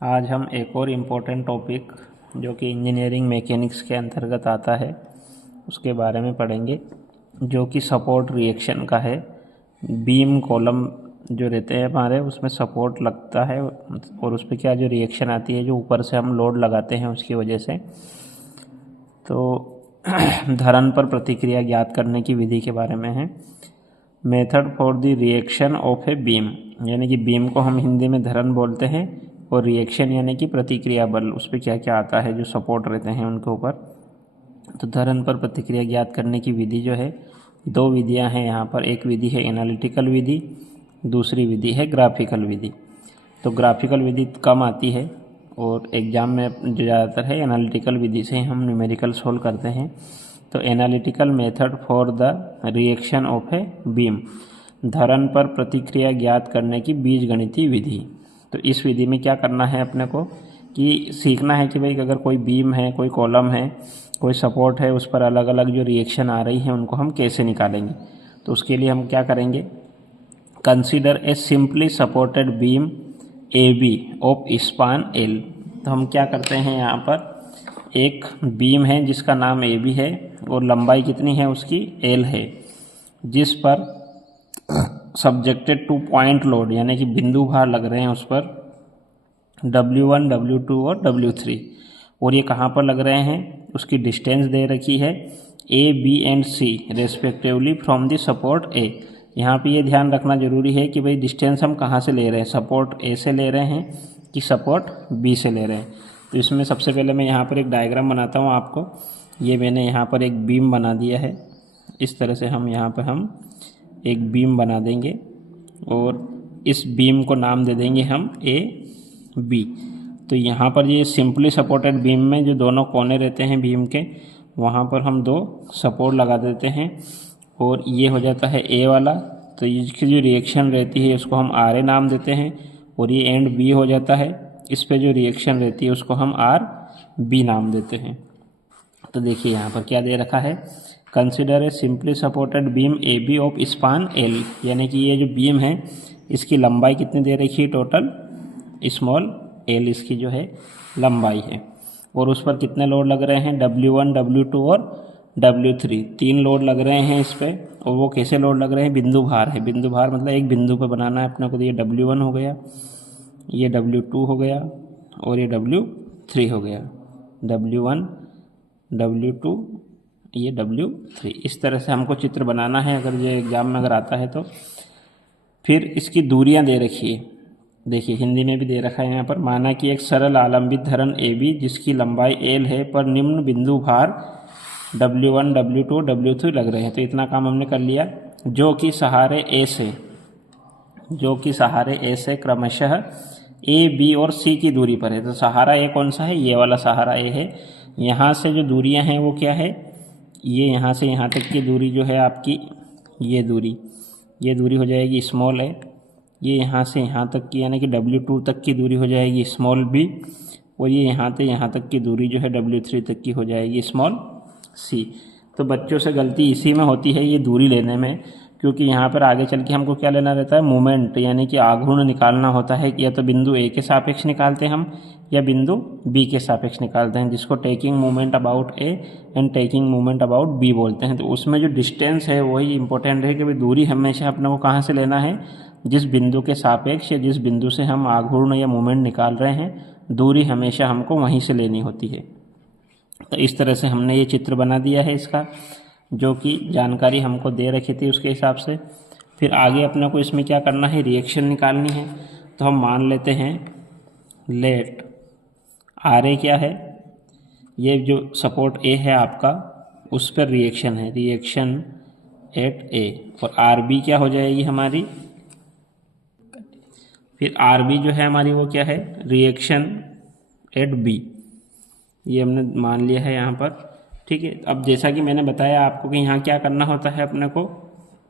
आज हम एक और इम्पोर्टेंट टॉपिक जो कि इंजीनियरिंग मैकेनिक्स के अंतर्गत आता है उसके बारे में पढ़ेंगे, जो कि सपोर्ट रिएक्शन का है। बीम कॉलम जो रहते हैं हमारे, उसमें सपोर्ट लगता है और उस पर क्या जो रिएक्शन आती है, जो ऊपर से हम लोड लगाते हैं उसकी वजह से। तो धरन पर प्रतिक्रिया ज्ञात करने की विधि के बारे में है। Method for the reaction of a beam, यानी कि बीम को हम हिंदी में धरन बोलते हैं, और रिएक्शन यानी कि प्रतिक्रिया बल, उस पर क्या क्या आता है जो सपोर्ट रहते हैं उनके ऊपर। तो धरन पर प्रतिक्रिया ज्ञात करने की विधि जो है, दो विधियां हैं यहाँ पर। एक विधि है एनालिटिकल विधि, दूसरी विधि है ग्राफिकल विधि। तो ग्राफिकल विधि कम आती है और एग्ज़ाम में जो ज़्यादातर है एनालिटिकल विधि से हम न्यूमेरिकल सोल्व करते हैं। तो analytical method for the reaction of a beam, धरन पर प्रतिक्रिया ज्ञात करने की बीजगणितीय विधि। तो इस विधि में क्या करना है अपने को कि सीखना है कि भाई अगर कोई बीम है, कोई कॉलम है, कोई सपोर्ट है, उस पर अलग अलग जो रिएक्शन आ रही है उनको हम कैसे निकालेंगे। तो उसके लिए हम क्या करेंगे, consider a simply supported beam A B of span L. तो हम क्या करते हैं, यहाँ पर एक बीम है जिसका नाम ए बी है और लंबाई कितनी है उसकी, एल है, जिस पर सब्जेक्टेड टू पॉइंट लोड यानी कि बिंदु भार लग रहे हैं उस पर W1, W2 और W3। और ये कहाँ पर लग रहे हैं, उसकी डिस्टेंस दे रखी है A, B and C respectively from the support A। यहाँ पे ये ध्यान रखना जरूरी है कि भाई डिस्टेंस हम कहाँ से ले रहे हैं, सपोर्ट A से ले रहे हैं कि सपोर्ट B से ले रहे हैं। तो इसमें सबसे पहले मैं यहाँ पर एक डायग्राम बनाता हूँ आपको। ये मैंने यहाँ पर एक बीम बना दिया है। इस तरह से हम यहाँ पर हम एक बीम बना देंगे और इस बीम को नाम दे देंगे हम A B। तो यहाँ पर ये सिंपली सपोर्टेड बीम में जो दोनों कोने रहते हैं बीम के, वहाँ पर हम दो सपोर्ट लगा देते हैं और ये हो जाता है A वाला। तो इसकी जो रिएक्शन रहती है उसको हम RA नाम देते हैं और ये एंड B हो जाता है। इस पे जो रिएक्शन रहती है उसको हम RB नाम देते हैं। तो देखिए यहाँ पर क्या दे रखा है, consider a simply supported beam A B of span L, यानी कि ये जो बीम है इसकी लंबाई कितनी दे रखी है, टोटल स्मॉल एल इसकी जो है लंबाई है, और उस पर कितने लोड लग रहे हैं, W1, W2 और W3, तीन लोड लग रहे हैं इस पर। और वो कैसे लोड लग रहे हैं, बिंदु भार है। बिंदु भार मतलब एक बिंदु पर बनाना है अपने को। तो ये W1 हो गया, ये W2 हो गया और ये W3 हो गया। W1, W2, ये W3। इस तरह से हमको चित्र बनाना है अगर ये एग्ज़ाम में अगर आता है तो। फिर इसकी दूरियां दे रखी है, देखिए हिंदी में भी दे रखा है यहाँ पर। माना कि एक सरल आलंबित धरन ए बी जिसकी लंबाई एल है पर निम्न बिंदु भार W1, W2, W3 लग रहे हैं। तो इतना काम हमने कर लिया, जो कि सहारे ए से क्रमशः ए बी और सी की दूरी पर है। तो सहारा ए कौन सा है, ये वाला सहारा ए है। यहाँ से जो दूरियां हैं वो क्या है, ये यहाँ से यहाँ तक की दूरी जो है आपकी, ये दूरी हो जाएगी स्मॉल ए। ये यहाँ से यहाँ तक की यानी कि W2 तक की दूरी हो जाएगी स्मॉल b, और ये यहाँ से यहाँ तक की दूरी जो है W3 तक की हो जाएगी स्मॉल c। तो बच्चों से गलती इसी में होती है, ये दूरी लेने में, क्योंकि यहाँ पर आगे चल के हमको क्या लेना रहता है, मोमेंट यानी कि आघूर्ण निकालना होता है। कि या तो बिंदु A के सापेक्ष निकालते हैं हम या बिंदु B के सापेक्ष निकालते हैं, जिसको taking moment about A and taking moment about B बोलते हैं। तो उसमें जो डिस्टेंस है वही इंपॉर्टेंट है कि भाई दूरी हमेशा अपने को कहाँ से लेना है, जिस बिंदु के सापेक्ष या जिस बिंदु से हम आघूर्ण या मोमेंट निकाल रहे हैं, दूरी हमेशा हमको वहीं से लेनी होती है। तो इस तरह से हमने ये चित्र बना दिया है इसका, जो कि जानकारी हमको दे रखी थी उसके हिसाब से। फिर आगे अपने को इसमें क्या करना है, रिएक्शन निकालनी है। तो हम मान लेते हैं लेट RA क्या है, ये जो सपोर्ट A है आपका उस पर रिएक्शन है, रिएक्शन एट A, और RB क्या हो जाएगी हमारी, फिर RB जो है हमारी वो क्या है, रिएक्शन एट B। ये हमने मान लिया है यहाँ पर, ठीक है। अब जैसा कि मैंने बताया आपको कि यहाँ क्या करना होता है, अपने को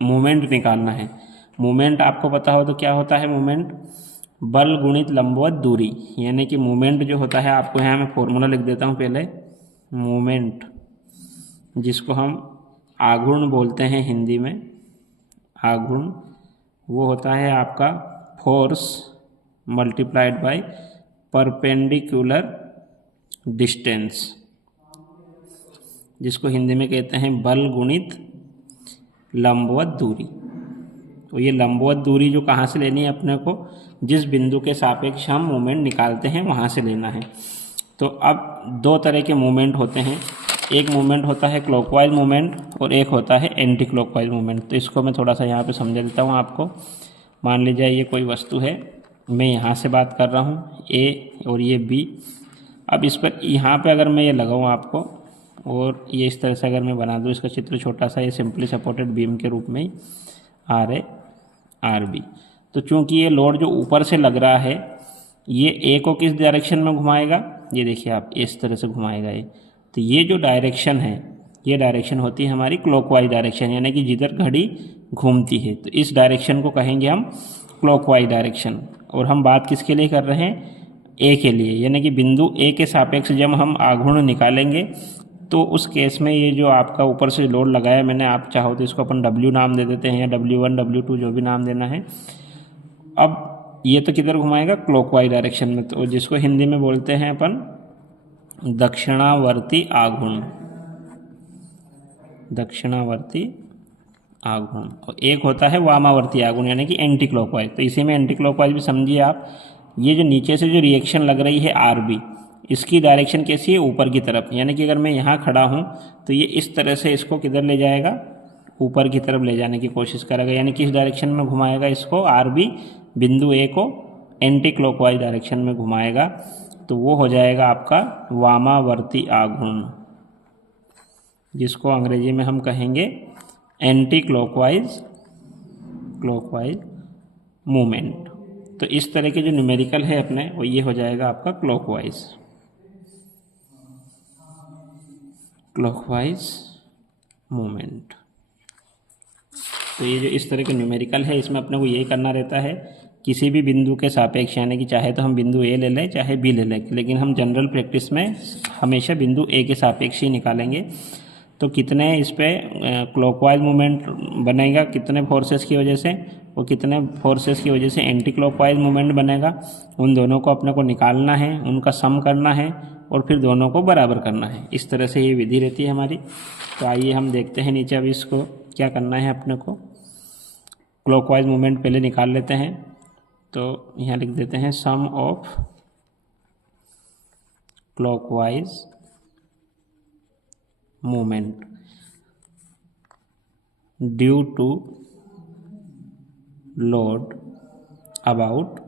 मोमेंट निकालना है। मोमेंट आपको पता हो तो क्या होता है, मोमेंट बल गुणित लंबवत दूरी, यानी कि मोमेंट जो होता है, आपको यहाँ मैं फॉर्मूला लिख देता हूँ पहले। मोमेंट जिसको हम आघूर्ण बोलते हैं हिंदी में, आघूर्ण, वो होता है आपका force multiplied by perpendicular distance, जिसको हिंदी में कहते हैं बल गुणित लंबवत दूरी। तो ये लंबवत दूरी जो कहाँ से लेनी है अपने को, जिस बिंदु के सापेक्ष हम मूवमेंट निकालते हैं वहाँ से लेना है। तो अब दो तरह के मूवमेंट होते हैं, एक मूवमेंट होता है क्लॉकवाइज मूवमेंट और एक होता है एंटी क्लॉकवाइज मूवमेंट। तो इसको मैं थोड़ा सा यहाँ पे समझा देता हूँ आपको। मान लीजिए ये कोई वस्तु है, मैं यहाँ से बात कर रहा हूँ ए और ये बी। अब इस पर यहाँ पे अगर मैं ये लगाऊँ आपको और ये इस तरह से अगर मैं बना दूँ इसका चित्र छोटा सा, ये सिंपली सपोर्टेड बीम के रूप में ही आर ए आर बी। तो चूँकि ये लोड जो ऊपर से लग रहा है ये ए को किस डायरेक्शन में घुमाएगा, ये देखिए आप इस तरह से घुमाएगा ये। तो ये जो डायरेक्शन है ये डायरेक्शन होती है हमारी क्लॉकवाइज डायरेक्शन, यानी कि जिधर घड़ी घूमती है। तो इस डायरेक्शन को कहेंगे हम क्लॉकवाइज डायरेक्शन। और हम बात किसके लिए कर रहे हैं, ए के लिए, यानी कि बिंदु ए के सापेक्ष जब हम आघूर्ण निकालेंगे तो उस केस में ये जो आपका ऊपर से लोड लगाया मैंने, आप चाहो तो इसको अपन W नाम दे देते हैं या W1 W2 जो भी नाम देना है। अब ये तो किधर घुमाएगा, क्लॉकवाइज डायरेक्शन में, तो जिसको हिंदी में बोलते हैं अपन दक्षिणावर्ती आघूर्ण, दक्षिणावर्ती आघूर्ण। और एक होता है वामावर्ती आघूर्ण यानी कि एंटी क्लॉकवाइज। तो इसी में एंटी क्लॉकवाइज भी समझिए आप, ये जो नीचे से जो रिएक्शन लग रही है RB, इसकी डायरेक्शन कैसी है, ऊपर की तरफ। यानी कि अगर मैं यहाँ खड़ा हूँ तो ये इस तरह से इसको किधर ले जाएगा, ऊपर की तरफ ले जाने की कोशिश करेगा। यानी कि इस डायरेक्शन में घुमाएगा इसको, RB बिंदु ए को एंटी क्लॉकवाइज डायरेक्शन में घुमाएगा। तो वो हो जाएगा आपका वामावर्ती आघूर्ण, जिसको अंग्रेजी में हम कहेंगे एंटी क्लॉकवाइज मूवमेंट। तो इस तरह के जो न्यूमेरिकल है अपने, वो ये हो जाएगा आपका क्लॉकवाइज मूवमेंट। तो ये जो इस तरह के न्यूमेरिकल है इसमें अपने को यही करना रहता है, किसी भी बिंदु के सापेक्ष, यानी कि चाहे तो हम बिंदु ए ले लें चाहे बी ले लें, लेकिन हम जनरल प्रैक्टिस में हमेशा बिंदु ए के सापेक्ष ही निकालेंगे। तो कितने इस पे क्लॉकवाइज मूवमेंट बनेगा, कितने फोर्सेस की वजह से, और कितने फोर्सेस की वजह से एंटी क्लॉकवाइज मूवमेंट बनेगा, उन दोनों को अपने को निकालना है, उनका सम करना है और फिर दोनों को बराबर करना है। इस तरह से ये विधि रहती है हमारी। तो आइए हम देखते हैं नीचे। अब इसको क्या करना है अपने को, क्लॉकवाइज मूवमेंट पहले निकाल लेते हैं। तो यहाँ लिख देते हैं sum of clockwise movement due to load about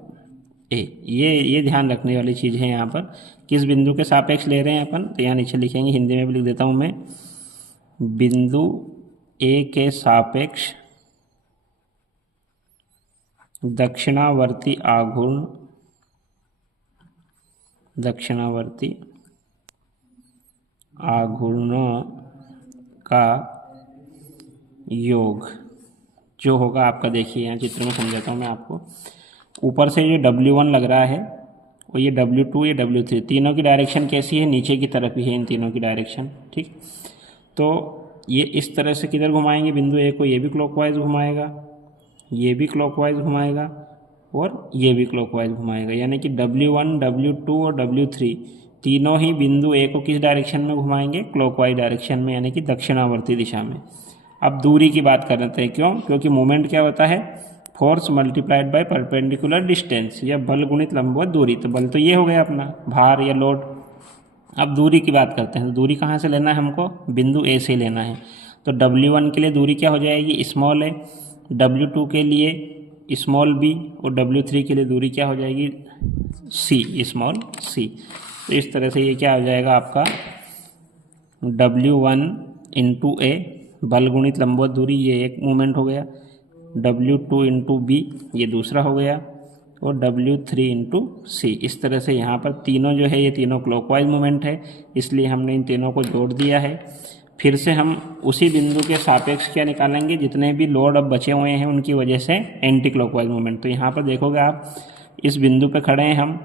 A. ये ध्यान रखने वाली चीज़ है यहाँ पर, किस बिंदु के सापेक्ष ले रहे हैं अपन। तो यहाँ नीचे लिखेंगे, हिंदी में भी लिख देता हूँ मैं, बिंदु ए के सापेक्ष दक्षिणावर्ती आघूर्ण, दक्षिणावर्ती आघूर्णों का योग जो होगा आपका, देखिए यहाँ चित्र में समझाता हूँ मैं आपको। ऊपर से जो W1 लग रहा है और ये W2 ये W3, तीनों की डायरेक्शन कैसी है, नीचे की तरफ ही है इन तीनों की डायरेक्शन, ठीक। तो ये इस तरह से किधर घुमाएंगे बिंदु ए को, ये भी क्लॉकवाइज घुमाएगा, ये भी क्लॉकवाइज घुमाएगा और ये भी क्लॉकवाइज घुमाएगा। यानी कि W1 W2 और W3 तीनों ही बिंदु ए को किस डायरेक्शन में घुमाएंगे, क्लॉकवाइज डायरेक्शन में, यानी कि दक्षिणावर्ती दिशा में। अब दूरी की बात कर रहे हैं, क्यों, क्योंकि मोमेंट क्या होता है, force multiplied by perpendicular distance, या बल गुणित लंबवत दूरी। तो बल तो ये हो गया अपना भार या लोड। अब दूरी की बात करते हैं। तो दूरी कहाँ से लेना है हमको, बिंदु ए से लेना है। तो W1 के लिए दूरी क्या हो जाएगी, स्मॉल है, W2 के लिए स्मॉल b, और W3 के लिए दूरी क्या हो जाएगी, c, स्मॉल c। तो इस तरह से ये क्या हो जाएगा आपका W1 इंटू ए, बल गुणित लंबवत दूरी, ये एक मूवमेंट हो गया, W2 इंटू बी ये दूसरा हो गया, और W3 इंटू सी। इस तरह से यहाँ पर तीनों जो है ये तीनों क्लॉकवाइज मूवमेंट है, इसलिए हमने इन तीनों को जोड़ दिया है। फिर से हम उसी बिंदु के सापेक्ष क्या निकालेंगे, जितने भी लोड अब बचे हुए हैं उनकी वजह से एंटी क्लॉकवाइज मूवमेंट। तो यहाँ पर देखोगे आप, इस बिंदु पे खड़े हैं हम,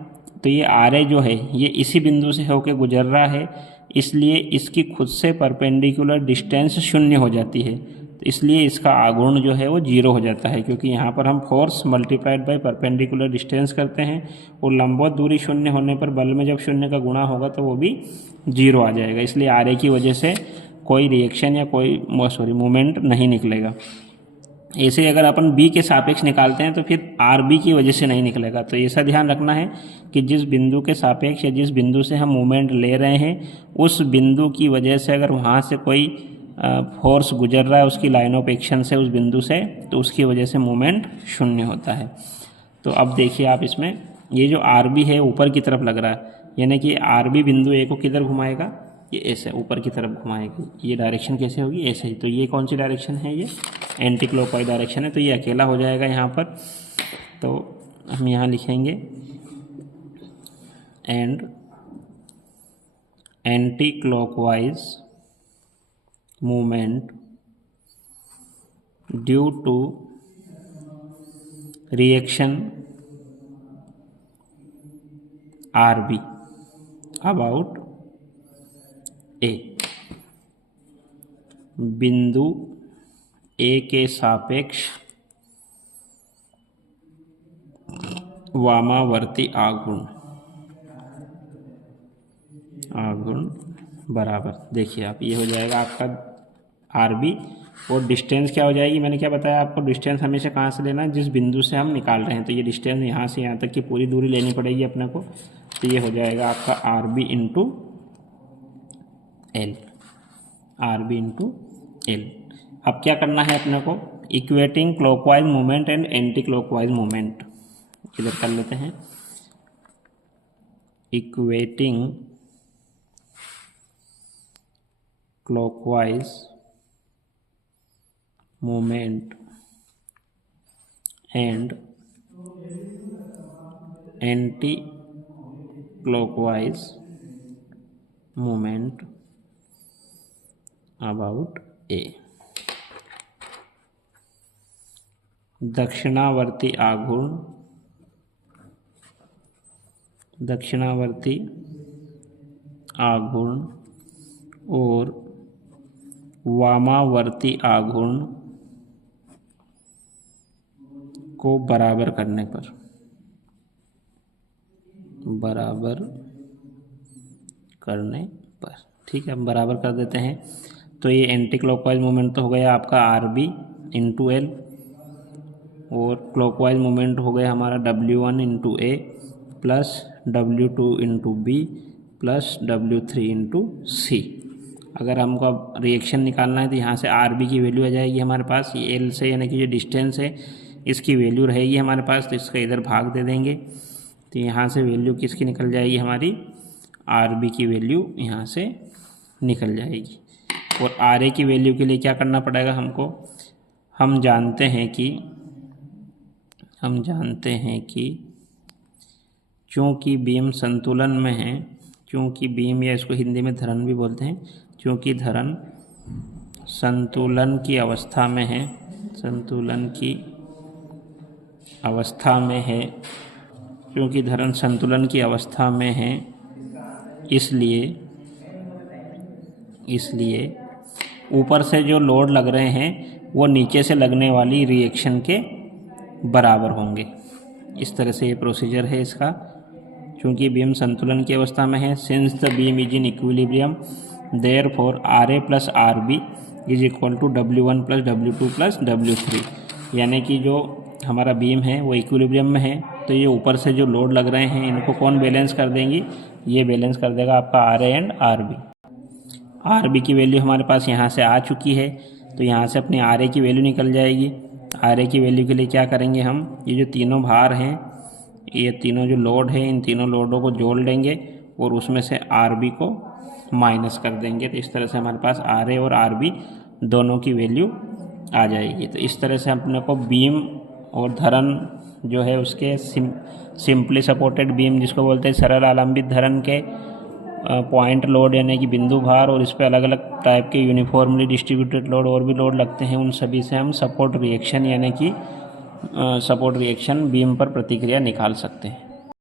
तो ये RA जो है ये इसी बिंदु से होकर गुजर रहा है, इसलिए इसकी खुद से परपेंडिकुलर डिस्टेंस 0 हो जाती है। तो तो इसलिए इसका आघूर्ण जो है वो 0 हो जाता है, क्योंकि यहाँ पर हम force multiplied by perpendicular distance करते हैं और लंबवत दूरी 0 होने पर बल में जब 0 का गुणा होगा तो वो भी 0 आ जाएगा। इसलिए RA की वजह से कोई रिएक्शन या कोई मूवमेंट नहीं निकलेगा। ऐसे अगर अपन B के सापेक्ष निकालते हैं तो फिर RB की वजह से नहीं निकलेगा। तो ऐसा ध्यान रखना है कि जिस बिंदु के सापेक्ष या जिस बिंदु से हम मूवमेंट ले रहे हैं उस बिंदु की वजह से अगर वहाँ से कोई फोर्स गुजर रहा है उसकी लाइन ऑफ एक्शन से उस बिंदु से, तो उसकी वजह से मूवमेंट 0 होता है। तो अब देखिए आप इसमें ये जो RB है ऊपर की तरफ लग रहा है, यानी कि RB बिंदु A को किधर घुमाएगा, ये ऐसे ऊपर की तरफ घुमाएगी। ये डायरेक्शन कैसे होगी, ऐसे ही। तो ये कौन सी डायरेक्शन है, ये एंटी क्लॉकवाइज डायरेक्शन है, तो ये अकेला हो जाएगा यहाँ पर। तो हम यहाँ लिखेंगे and anti clockwise movement due to reaction RB about A। बिंदु A के सापेक्ष वामावर्ती आघूर्ण बराबर, देखिए आप, ये हो जाएगा आपका RB और डिस्टेंस क्या हो जाएगी, मैंने क्या बताया आपको, डिस्टेंस हमेशा कहाँ से लेना है, जिस बिंदु से हम निकाल रहे हैं। तो ये डिस्टेंस यहाँ से यहाँ तक की पूरी दूरी लेनी पड़ेगी अपने को। तो ये हो जाएगा आपका RB into L, RB into L। अब क्या करना है अपने को, equating clockwise movement and anti clockwise movement इधर कर लेते हैं। Equating clockwise movement and anti clockwise movement about A। दक्षिणावर्ती आघूर्ण और वामावर्ती आघूर्ण को बराबर करने पर, ठीक है, हम बराबर कर देते हैं। तो ये एंटी क्लॉकवाइज मूवमेंट तो हो गया आपका RB इंटू L और क्लॉकवाइज मूवमेंट हो गया हमारा W1 into A plus W2 into B plus W3 into C। अगर हमको अब रिएक्शन निकालना है तो यहाँ से RB की वैल्यू आ जाएगी हमारे पास, ये L से यानी कि जो डिस्टेंस है इसकी वैल्यू रहेगी हमारे पास, तो इसका इधर भाग दे देंगे। तो यहाँ से वैल्यू किसकी निकल जाएगी, हमारी RB की वैल्यू यहाँ से निकल जाएगी। और RA की वैल्यू के लिए क्या करना पड़ेगा हमको, हम जानते हैं कि चूँकि बीम संतुलन में है, चूँकि बीम या इसको हिंदी में धरन भी बोलते हैं, चूँकि धरन संतुलन की अवस्था में है, इसलिए ऊपर से जो लोड लग रहे हैं वो नीचे से लगने वाली रिएक्शन के बराबर होंगे। इस तरह से ये प्रोसीजर है इसका। चूँकि बीम संतुलन की अवस्था में है, since the beam is in equilibrium therefore RA plus RB is equal to W1 plus W2 plus W3, यानी कि जो हमारा बीम है वो इक्विलिब्रियम में है। तो ये ऊपर से जो लोड लग रहे हैं इनको कौन बैलेंस कर देंगी, ये बैलेंस कर देगा आपका RA एंड RB। RB की वैल्यू हमारे पास यहाँ से आ चुकी है, तो यहाँ से अपनी RA की वैल्यू निकल जाएगी। RA की वैल्यू के लिए क्या करेंगे हम, ये जो तीनों भार हैं, ये तीनों जो लोड है, इन तीनों लोडों को जोड़ लेंगे और उसमें से RB को माइनस कर देंगे। तो इस तरह से हमारे पास RA और RB दोनों की वैल्यू आ जाएगी। तो इस तरह से अपने को बीम और धरन जो है उसके सिंपली सपोर्टेड बीम जिसको बोलते हैं सरल आलंबित धरन के पॉइंट लोड यानी कि बिंदु भार, और इस पर अलग अलग टाइप के यूनिफॉर्मली डिस्ट्रीब्यूटेड लोड और भी लोड लगते हैं, उन सभी से हम सपोर्ट रिएक्शन यानी कि सपोर्ट रिएक्शन बीम पर प्रतिक्रिया निकाल सकते हैं।